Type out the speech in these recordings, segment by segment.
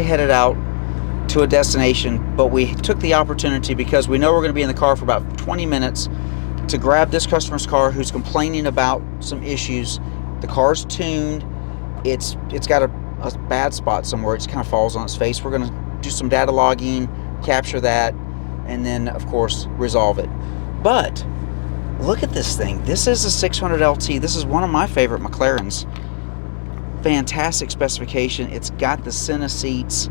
Headed out to a destination, but we took the opportunity, because we know we're going to be in the car for about 20 minutes, to grab this customer's car who's complaining about some issues. The car's tuned, it's got a bad spot somewhere, it just kind of falls on its face. We're going to do some data logging, capture that, and then of course resolve it. But look at this thing. This is a 600 LT. This is one of my favorite McLarens. Fantastic specification. It's got the center seats.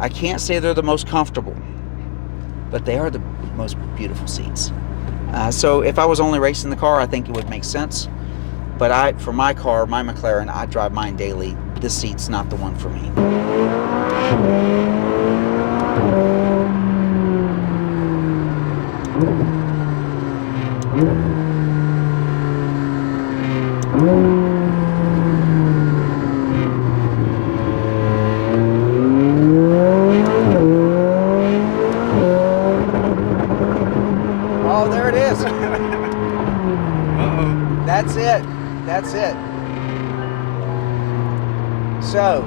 I can't say they're the most comfortable, but they are the most beautiful seats. So if I was only racing the car, I think it would make sense. But for my car, my McLaren, I drive mine daily. This seat's not the one for me. Oh, there it is. Uh-oh. That's it. That's it. So,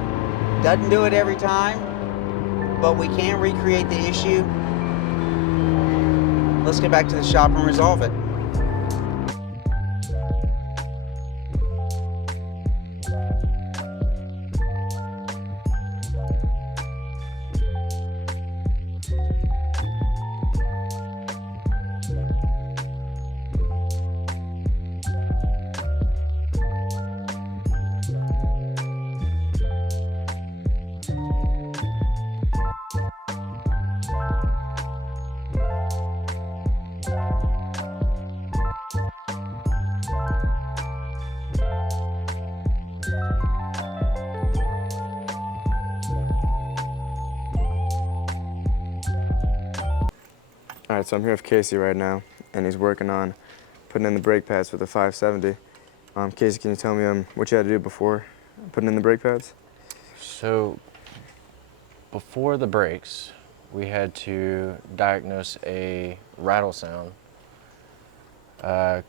doesn't do it every time, but we can recreate the issue. Let's get back to the shop and resolve it. All right, so I'm here with Casey right now, and he's working on putting in the brake pads for the 570. Casey, can you tell me what you had to do before putting in the brake pads? So before the brakes, we had to diagnose a rattle sound. The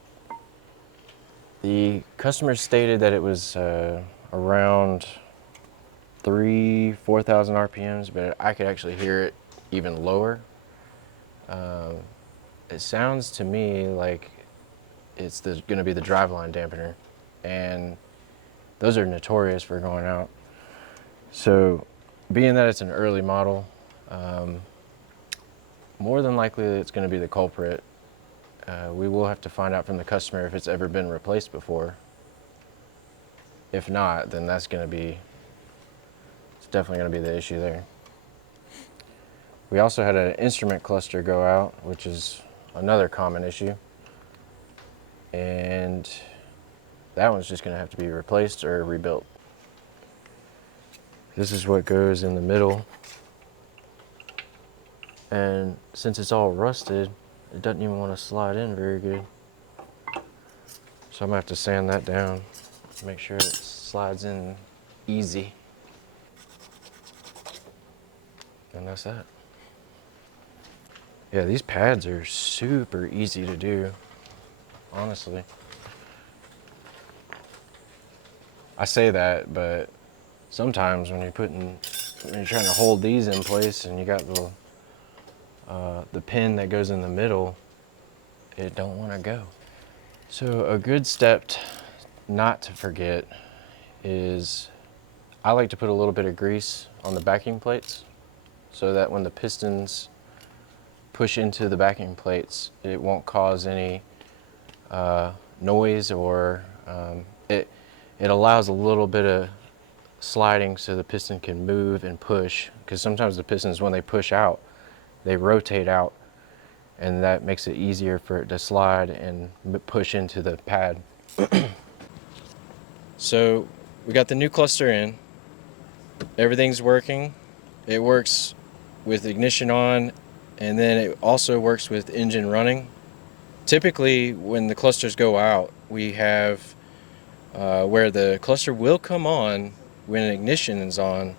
customer stated that it was around 4,000 RPMs, but I could actually hear it even lower. It sounds to me like it's going to be the driveline dampener, and those are notorious for going out. So being that it's an early model, more than likely it's going to be the culprit. We will have to find out from the customer if it's ever been replaced before. If not, then it's definitely going to be the issue there. We also had an instrument cluster go out, which is another common issue. And that one's just gonna have to be replaced or rebuilt. This is what goes in the middle. And since it's all rusted, it doesn't even want to slide in very good. So I'm gonna have to sand that down to make sure it slides in easy. And that's that. Yeah, these pads are super easy to do, honestly. I say that, but sometimes when you're trying to hold these in place and you got the pin that goes in the middle, it don't want to go. So a good step not to forget is I like to put a little bit of grease on the backing plates so that when the pistons push into the backing plates, it won't cause any noise, or it allows a little bit of sliding so the piston can move and push, because sometimes the pistons, when they push out, they rotate out, and that makes it easier for it to slide and push into the pad. So we got the new cluster in, everything's working. It works with ignition on, and then it also works with engine running. Typically, when the clusters go out, we have where the cluster will come on when ignition is on,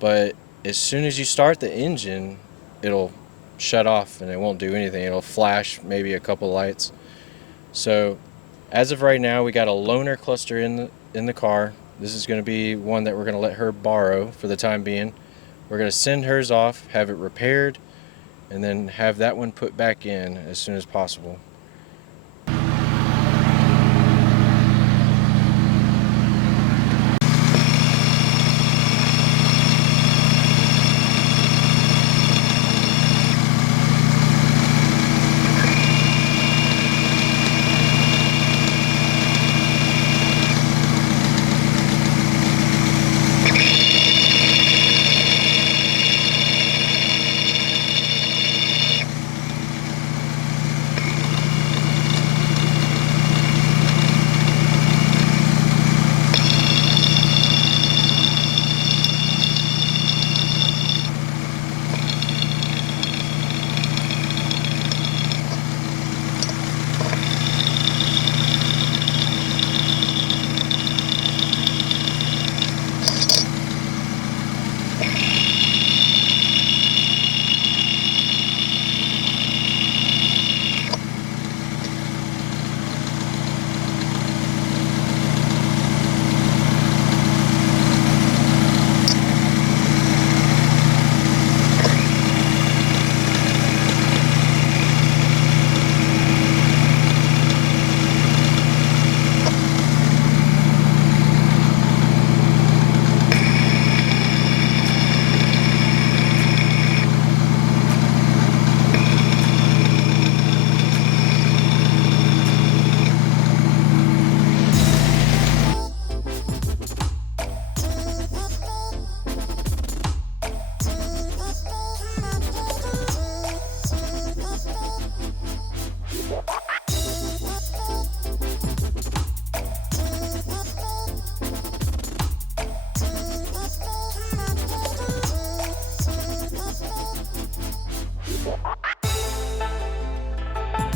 but as soon as you start the engine, it'll shut off and it won't do anything. It'll flash maybe a couple lights. So as of right now, we got a loaner cluster in the car. This is going to be one that we're going to let her borrow for the time being. We're going to send hers off, have it repaired, and then have that one put back in as soon as possible.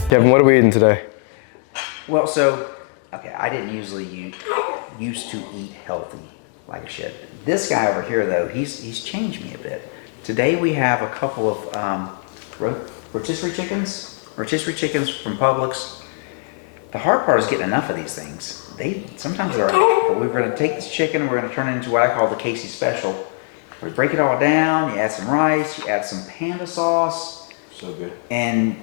Kevin, what are we eating today? Well, so, okay, I didn't usually used to eat healthy like I should. This guy over here, though, he's changed me a bit. Today we have a couple of rotisserie chickens from Publix. The hard part is getting enough of these things. Sometimes they're, but we're going to take this chicken, we're going to turn it into what I call the Casey special. We break it all down, you add some rice, you add some panda sauce. So good. And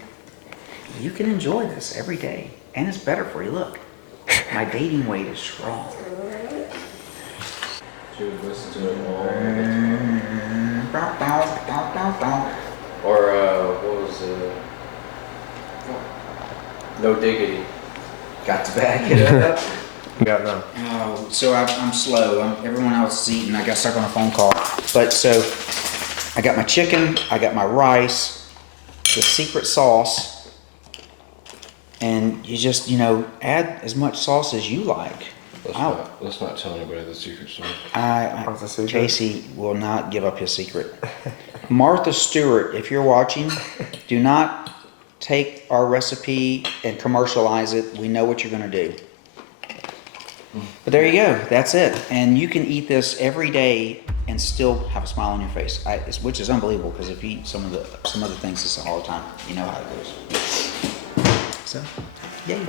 you can enjoy this every day. And it's better for you. Look, my dating weight is strong. Should we listen to it all? Or what was it? No Diggity. Got to back it up. Yeah, no. Oh, so I'm slow. Everyone else is eating. I got stuck on a phone call. But so I got my chicken, I got my rice, the secret sauce, and you just, add as much sauce as you like. Let's not tell anybody the secret sauce. What's the secret? Casey will not give up his secret. Martha Stewart, if you're watching, do not take our recipe and commercialize it. We know what you're going to do. But there you go. That's it. And you can eat this every day and still have a smile on your face, which is unbelievable because if you eat some other things this all the time, you know how it goes. So, yay.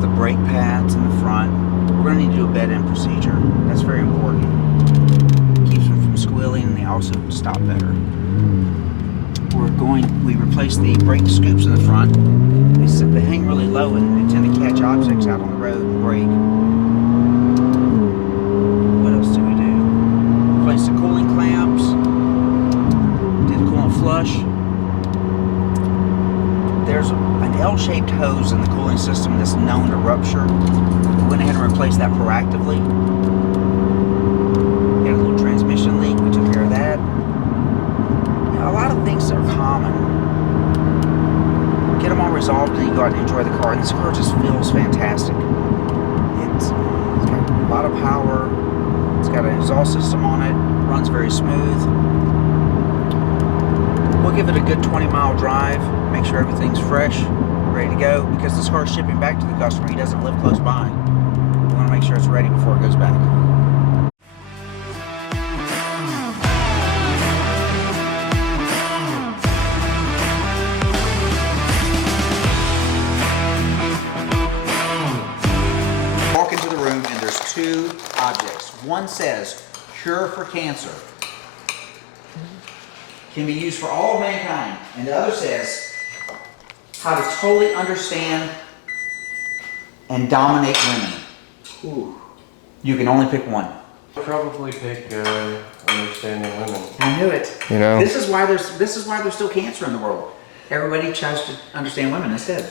the brake pads in the front. We're going to need to do a bed-in procedure. That's very important. Keeps them from squealing, and they also stop better. We replaced the brake scoops in the front. They hang really low and they tend to catch objects out on the road and break. What else did we do? Replaced the cooling clamps. Did a coolant flush. There's an L-shaped hose in the cooling system that's known to rupture. We went ahead and replaced that proactively. Got a little transmission leak. We took care of that. A lot of things that are common. Get them all resolved, and then you go out and enjoy the car. And this car just feels fantastic. It's got a lot of power. It's got an exhaust system on it. Runs very smooth. We'll give it a good 20-mile drive. Make sure everything's fresh, ready to go. Because this car is shipping back to the customer. He doesn't live close by. We want to make sure it's ready before it goes back. Two objects. One says cure for cancer, can be used for all of mankind, and the other says how to totally understand and dominate women. Ooh. You can only pick one. I'd probably pick understanding women. I knew it. You know, This is why there's still cancer in the world. Everybody tries to understand women instead.